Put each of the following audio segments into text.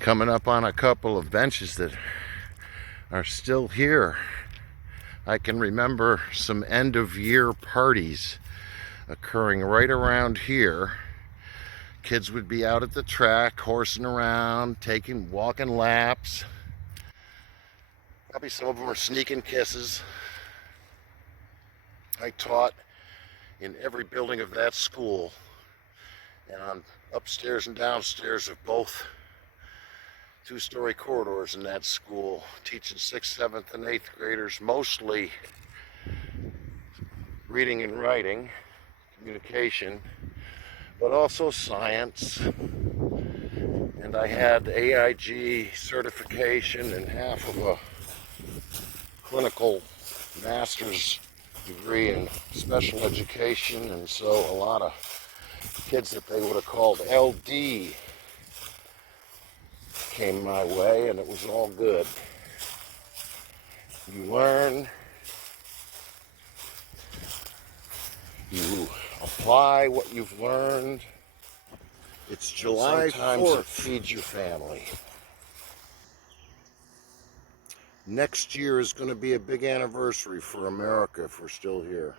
Coming up on a couple of benches that are still here. I can remember some end of year parties occurring right around here. Kids would be out at the track, horsing around, walking laps. Probably some of them are sneaking kisses. I taught in every building of that school, and on upstairs and downstairs of both two-story corridors in that school, teaching 6th, 7th, and 8th graders, mostly reading and writing, communication, but also science. And I had AIG certification and half of a clinical master's degree in special education, and so a lot of kids that they would have called LD came my way, and it was all good. You learn, you apply what you've learned. It's July 4th. Sometimes it feeds your family. Next year is going to be a big anniversary for America if we're still here.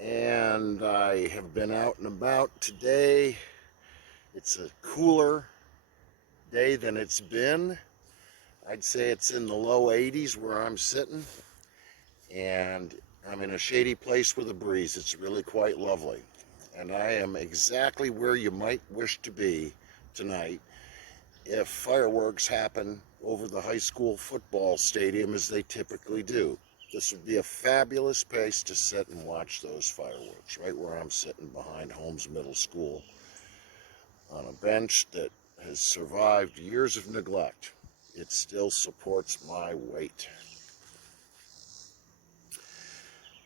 And I have been out and about today. It's a cooler day than it's been. I'd say it's in the low 80s where I'm sitting. And I'm in a shady place with a breeze. It's really quite lovely. And I am exactly where you might wish to be tonight if fireworks happen over the high school football stadium as they typically do. This would be a fabulous place to sit and watch those fireworks, right where I'm sitting behind Holmes Middle School on a bench that has survived years of neglect. It still supports my weight.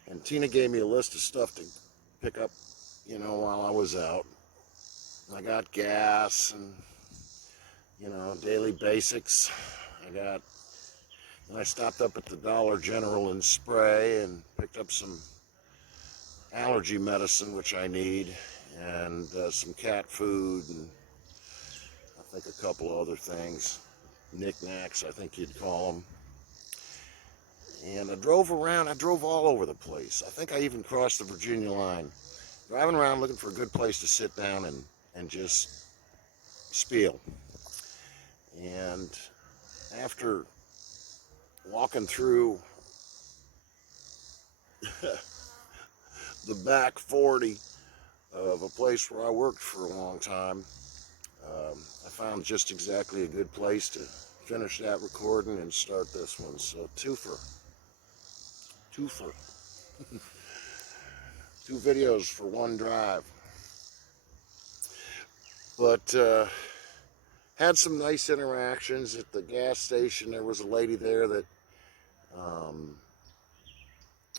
And Tina gave me a list of stuff to pick up, while I was out. I got gas and, daily basics. I stopped up at the Dollar General in Spray and picked up some allergy medicine, which I need, and some cat food, and I think a couple of other things, knickknacks, I think you'd call them. And I drove around. I drove all over the place. I think I even crossed the Virginia line, driving around looking for a good place to sit down and just spiel. And after walking through the back 40 of a place where I worked for a long time, I found just exactly a good place to finish that recording and start this one. So twofer. Two videos for one drive. But had some nice interactions at the gas station. There was a lady there that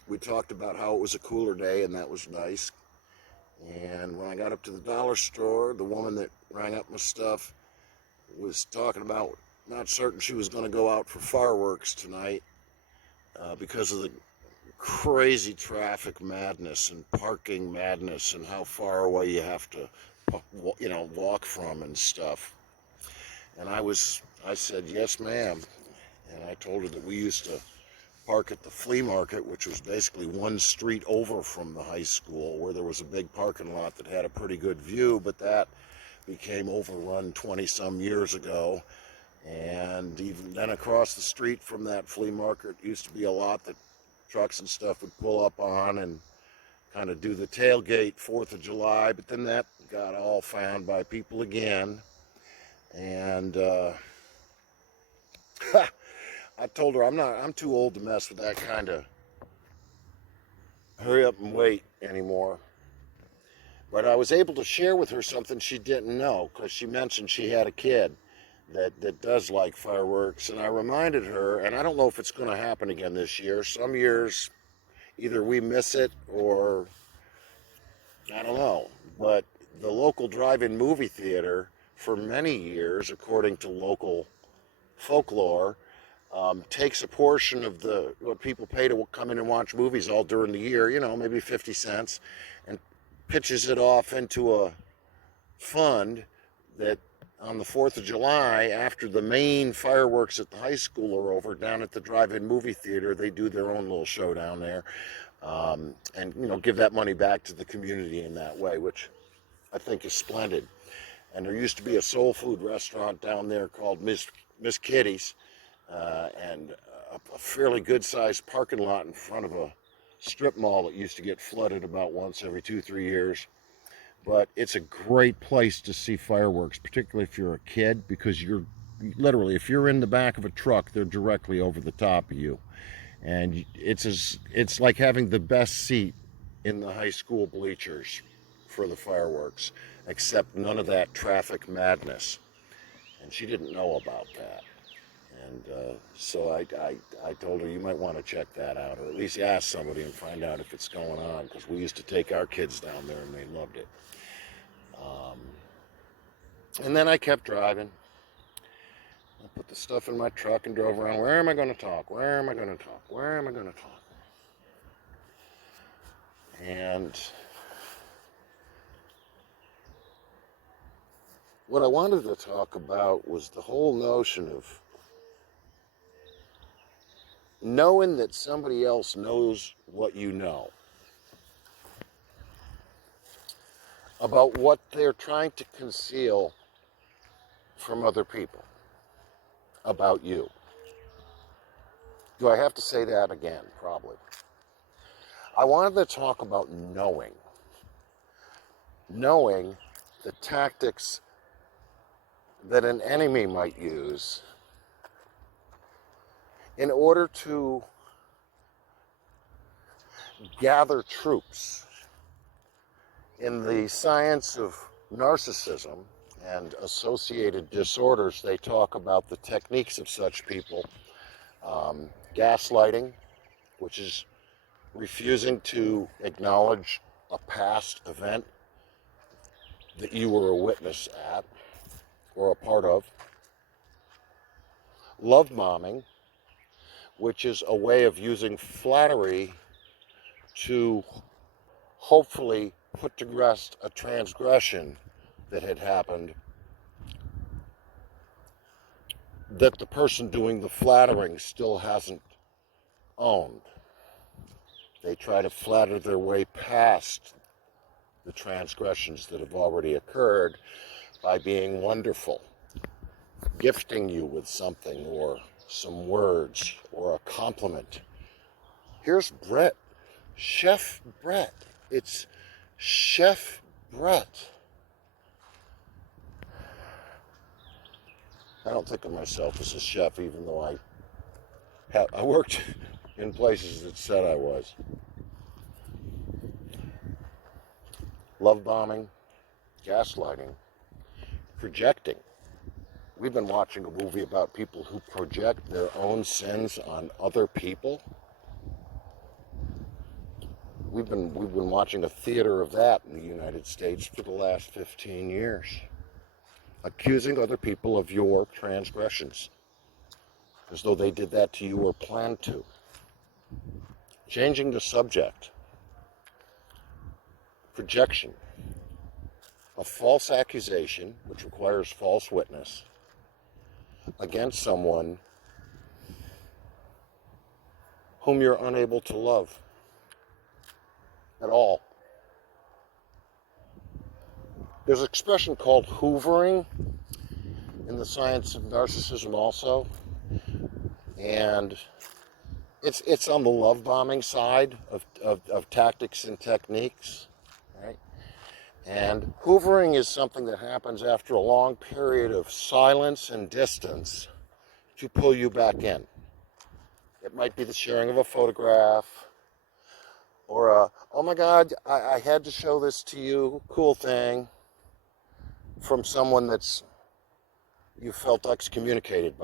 we talked about how it was a cooler day, and that was nice. And when I got up to the dollar store, the woman that rang up my stuff was talking about not certain she was going to go out for fireworks tonight because of the crazy traffic madness and parking madness and how far away you have to walk from and stuff. And I said, yes, ma'am. And I told her that we used to park at the flea market, which was basically one street over from the high school, where there was a big parking lot that had a pretty good view, but that became overrun 20-some years ago. And even then, across the street from that flea market used to be a lot that trucks and stuff would pull up on and kind of do the tailgate 4th of July, but then that got all found by people again. And I told her I'm too old to mess with that kind of hurry up and wait anymore. But I was able to share with her something she didn't know, because she mentioned she had a kid that does like fireworks, and I reminded her, and I don't know if it's going to happen again this year. Some years either we miss it or I don't know, but the local drive-in movie theater for many years, according to local folklore, takes a portion of what people pay to come in and watch movies all during the year, maybe 50 cents, and pitches it off into a fund that on the 4th of July, after the main fireworks at the high school are over, down at the drive-in movie theater, they do their own little show down there, and give that money back to the community in that way, which I think is splendid. And there used to be a soul food restaurant down there called Miss Kitty's, and a fairly good-sized parking lot in front of a strip mall that used to get flooded about once every 2-3 years. But it's a great place to see fireworks, particularly if you're a kid, because you're literally, if you're in the back of a truck, they're directly over the top of you. And it's like having the best seat in the high school bleachers for the fireworks, except none of that traffic madness. And she didn't know about that. And so I told her, you might want to check that out, or at least ask somebody and find out if it's going on, because we used to take our kids down there and they loved it. And then I kept driving. I put the stuff in my truck and drove around. Where am I going to talk? Where am I going to talk? Where am I going to talk? And what I wanted to talk about was the whole notion of knowing that somebody else knows what you know about what they're trying to conceal from other people about you. Do I have to say that again? Probably. I wanted to talk about knowing the tactics that an enemy might use in order to gather troops. In the science of narcissism and associated disorders, they talk about the techniques of such people. Gaslighting, which is refusing to acknowledge a past event that you were a witness at or a part of. Love bombing, which is a way of using flattery to hopefully put to rest a transgression that had happened that the person doing the flattering still hasn't owned. They try to flatter their way past the transgressions that have already occurred by being wonderful, gifting you with something or some words or a compliment. Here's Brett, Chef Brett. It's Chef Brett. I don't think of myself as a chef, even though I worked in places that said I was. Love bombing, gaslighting, projecting. We've been watching a movie about people who project their own sins on other people. We've been watching a theater of that in the United States for the last 15 years. Accusing other people of your transgressions, as though they did that to you or planned to. Changing the subject. Projection. A false accusation, which requires false witness, against someone whom you're unable to love at all. There's an expression called hoovering in the science of narcissism also, and it's on the love bombing side of tactics and techniques, right? And hoovering is something that happens after a long period of silence and distance to pull you back in. It might be the sharing of a photograph, or a, oh my God, I had to show this to you, cool thing, from someone that's you felt excommunicated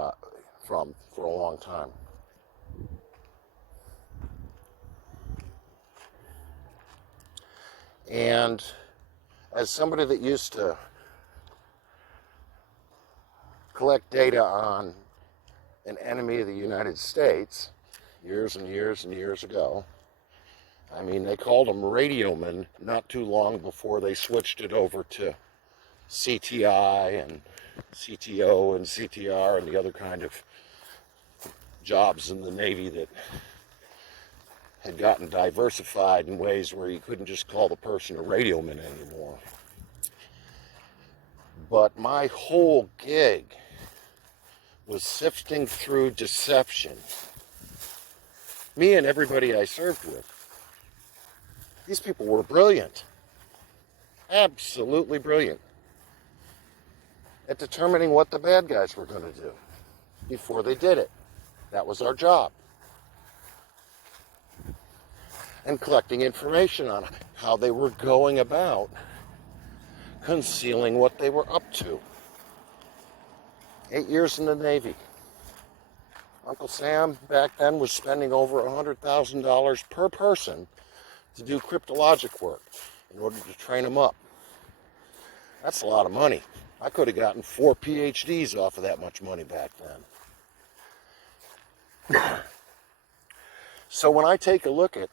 from for a long time. And as somebody that used to collect data on an enemy of the United States years and years and years ago, I mean, they called them radiomen not too long before they switched it over to CTI and CTO and CTR and the other kind of jobs in the Navy that had gotten diversified in ways where you couldn't just call the person a radioman anymore. But my whole gig was sifting through deception. Me and everybody I served with. These people were brilliant. Absolutely brilliant. At determining what the bad guys were going to do before they did it. That was our job. And collecting information on how they were going about concealing what they were up to. 8 years in the Navy. Uncle Sam back then was spending over $100,000 per person to do cryptologic work in order to train them up. That's a lot of money. I could have gotten 4 PhDs off of that much money back then. So when I take a look at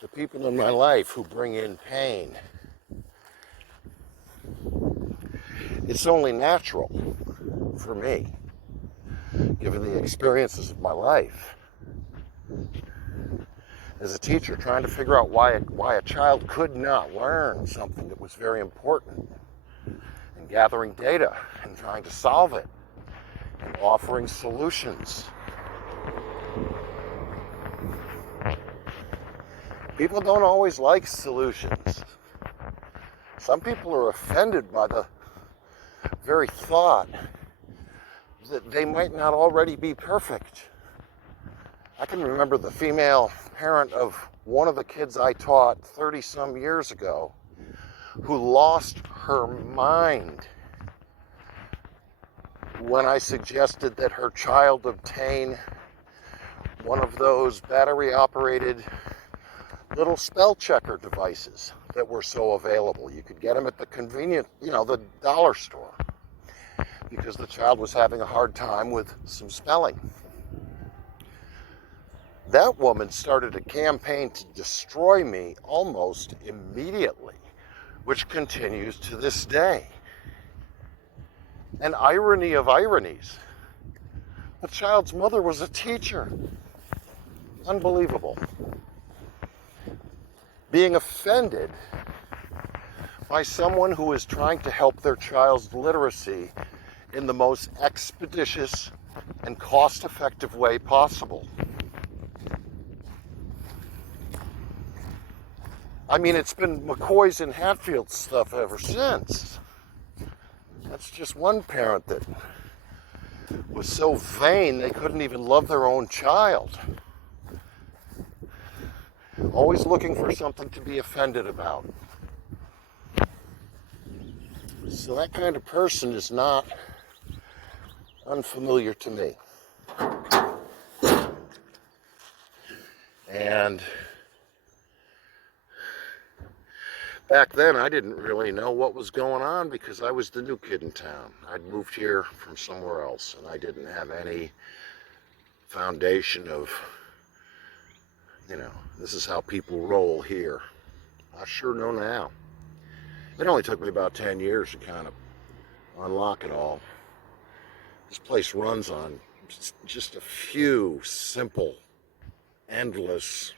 the people in my life who bring in pain, it's only natural for me, given the experiences of my life as a teacher, trying to figure out why a child could not learn something that was very important, and gathering data and trying to solve it and offering solutions. People don't always like solutions. Some people are offended by the very thought that they might not already be perfect. I can remember the female parent of one of the kids I taught 30-some years ago who lost her mind when I suggested that her child obtain one of those battery-operated little spell checker devices that were so available. You could get them at the convenient, the dollar store, because the child was having a hard time with some spelling. That woman started a campaign to destroy me almost immediately, which continues to this day. An irony of ironies. The child's mother was a teacher. Unbelievable. Being offended by someone who is trying to help their child's literacy in the most expeditious and cost-effective way possible. I mean, it's been McCoy's and Hatfield's stuff ever since. That's just one parent that was so vain they couldn't even love their own child. Always looking for something to be offended about. So that kind of person is not unfamiliar to me. And back then, I didn't really know what was going on because I was the new kid in town. I'd moved here from somewhere else, and I didn't have any foundation of, this is how people roll here. I sure know now. It only took me about 10 years to kind of unlock it all. This place runs on just a few simple, endless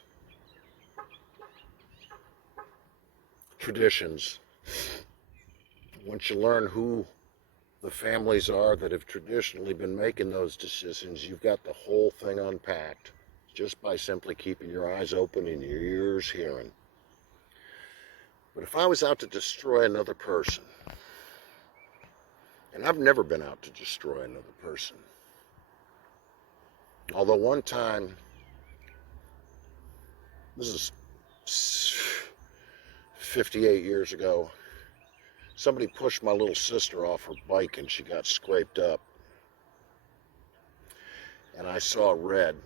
traditions. Once you learn who the families are that have traditionally been making those decisions, you've got the whole thing unpacked just by simply keeping your eyes open and your ears hearing. But if I was out to destroy another person, and I've never been out to destroy another person, although one time, this is 58 years ago, somebody pushed my little sister off her bike and she got scraped up. And I saw red,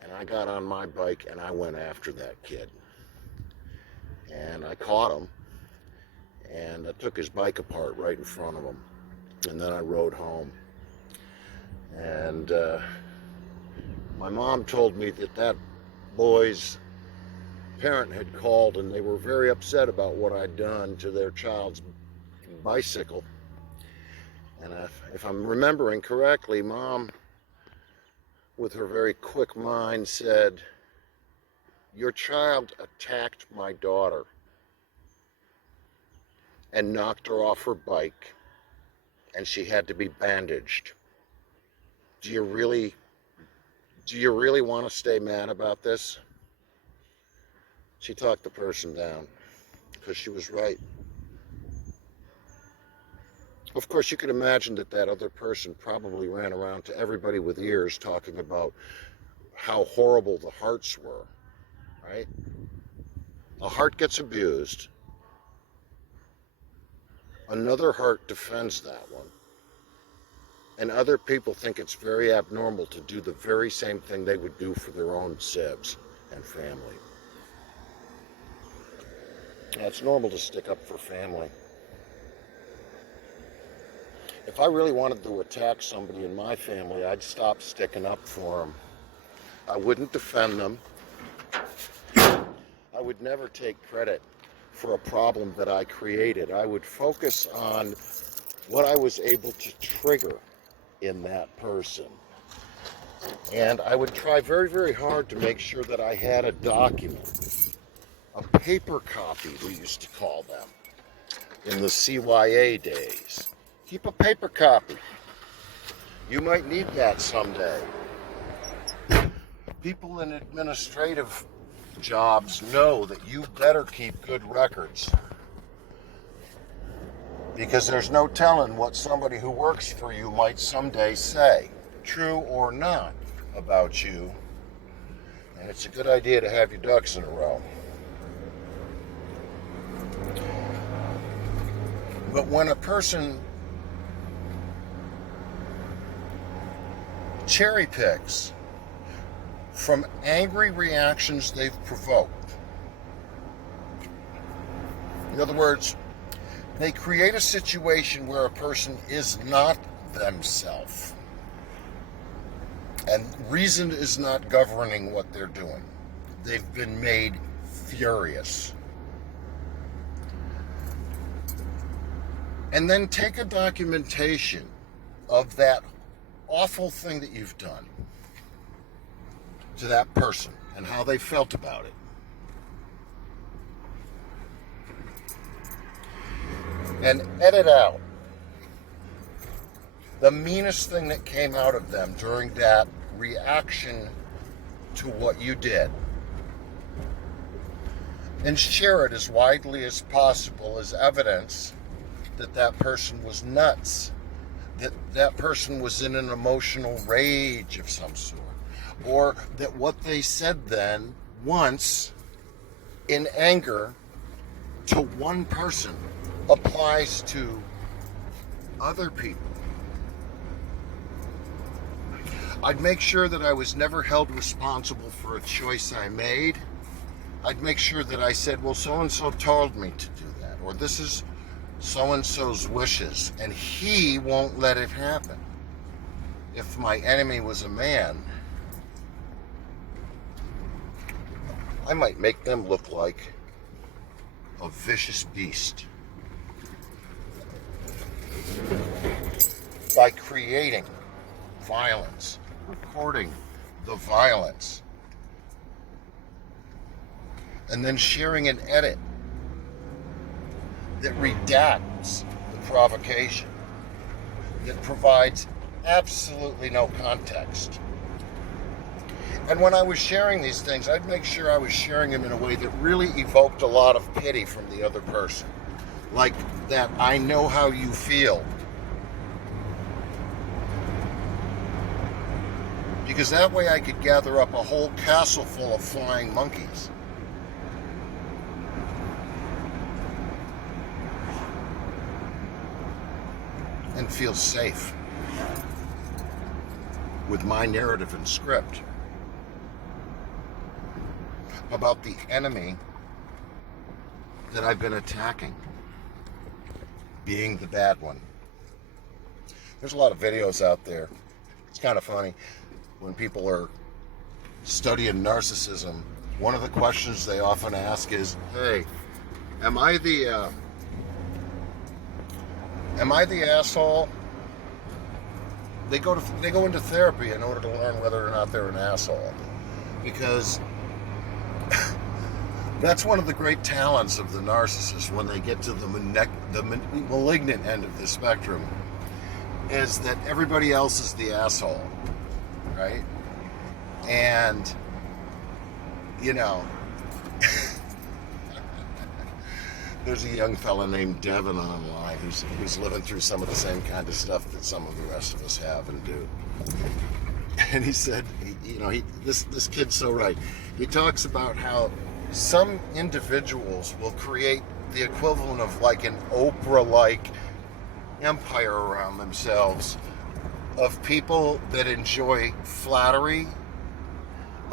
and I got on my bike and I went after that kid. And I caught him, and I took his bike apart right in front of him. And then I rode home. And my mom told me that boy's parent had called, and they were very upset about what I'd done to their child's bicycle. And if I'm remembering correctly, Mom, with her very quick mind, said, "Your child attacked my daughter and knocked her off her bike, and she had to be bandaged. Do you really want to stay mad about this?" She talked the person down because she was right. Of course, you can imagine that other person probably ran around to everybody with ears talking about how horrible the hearts were, right? A heart gets abused. Another heart defends that one. And other people think it's very abnormal to do the very same thing they would do for their own sibs and family. It's normal to stick up for family. If I really wanted to attack somebody in my family, I'd stop sticking up for them. I wouldn't defend them. I would never take credit for a problem that I created. I would focus on what I was able to trigger in that person. And I would try very, very hard to make sure that I had a document, a paper copy, we used to call them in the CYA days. Keep a paper copy. You might need that someday. People in administrative jobs know that you better keep good records, because there's no telling what somebody who works for you might someday say, true or not, about you. And it's a good idea to have your ducks in a row. But when a person cherry picks from angry reactions they've provoked, in other words, they create a situation where a person is not themselves, and reason is not governing what they're doing. They've been made furious. And then take a documentation of that awful thing that you've done to that person and how they felt about it. And edit out the meanest thing that came out of them during that reaction to what you did. And share it as widely as possible as evidence that that person was nuts, that that person was in an emotional rage of some sort, or that what they said then once in anger to one person applies to other people. I'd make sure that I was never held responsible for a choice I made. I'd make sure that I said, well, so-and-so told me to do that, or this is so-and-so's wishes, and he won't let it happen. If my enemy was a man, I might make them look like a vicious beast by creating violence, recording the violence, and then sharing an edit that redacts the provocation, that provides absolutely no context. And when I was sharing these things, I'd make sure I was sharing them in a way that really evoked a lot of pity from the other person. Like that, I know how you feel. Because that way I could gather up a whole castle full of flying monkeys. And feel safe with my narrative and script about the enemy that I've been attacking being the bad one. There's a lot of videos out there. It's kind of funny when people are studying narcissism. One of the questions they often ask is, hey, am I the asshole they go into therapy in order to learn whether or not they're an asshole, because that's one of the great talents of the narcissist when they get to the malignant end of the spectrum, is that everybody else is the asshole, right? And, you know, there's a young fella named Devin online who's living through some of the same kind of stuff that some of the rest of us have and do. And he said, this kid's so right. He talks about how some individuals will create the equivalent of like an Oprah-like empire around themselves of people that enjoy flattery,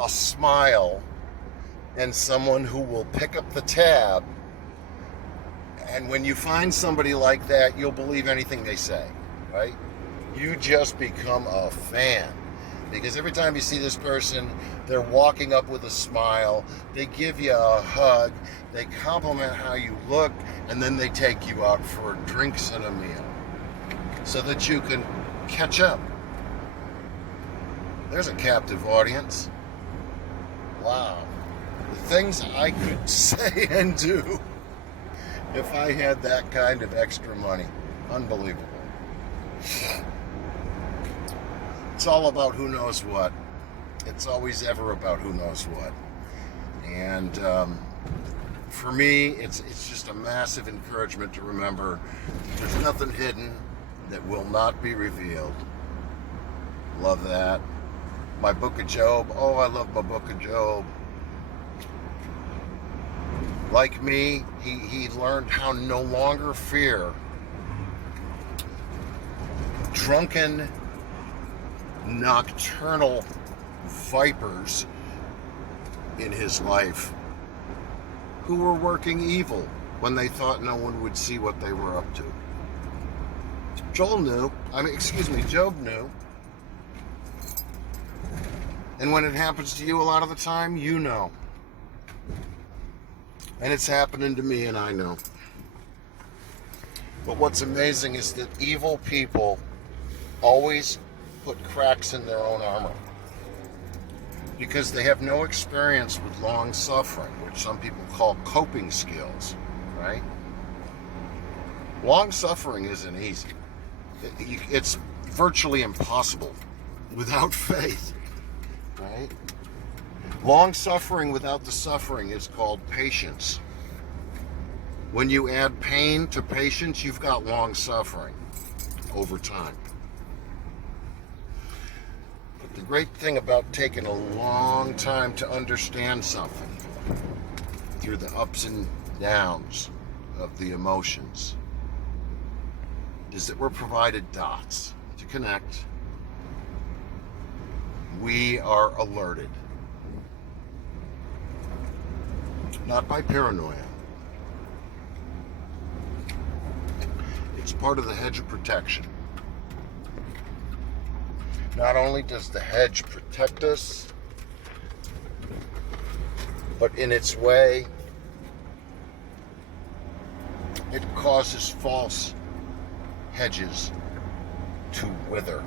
a smile, and someone who will pick up the tab. And when you find somebody like that, you'll believe anything they say, right? You just become a fan. Because every time you see this person, they're walking up with a smile, they give you a hug, they compliment how you look, and then they take you out for drinks and a meal so that you can catch up. There's a captive audience. Wow. The things I could say and do if I had that kind of extra money. Unbelievable. It's all about who knows what. It's always ever about who knows what. And for me, it's just a massive encouragement to remember there's nothing hidden that will not be revealed. Love that. My book of Job. Oh, I love my book of Job. Like me, he learned how no longer fear drunken, nocturnal vipers in his life who were working evil when they thought no one would see what they were up to. Job knew. And when it happens to you a lot of the time, you know. And it's happening to me, and I know. But what's amazing is that evil people always put cracks in their own armor because they have no experience with long suffering, which some people call coping skills, right? Long suffering isn't easy. It's virtually impossible without faith, right? Long suffering without the suffering is called patience. When you add pain to patience, you've got long suffering over time. But the great thing about taking a long time to understand something through the ups and downs of the emotions is that we're provided dots to connect. We are alerted. Not by paranoia. It's part of the hedge of protection. Not only does the hedge protect us, but in its way, it causes false hedges to wither.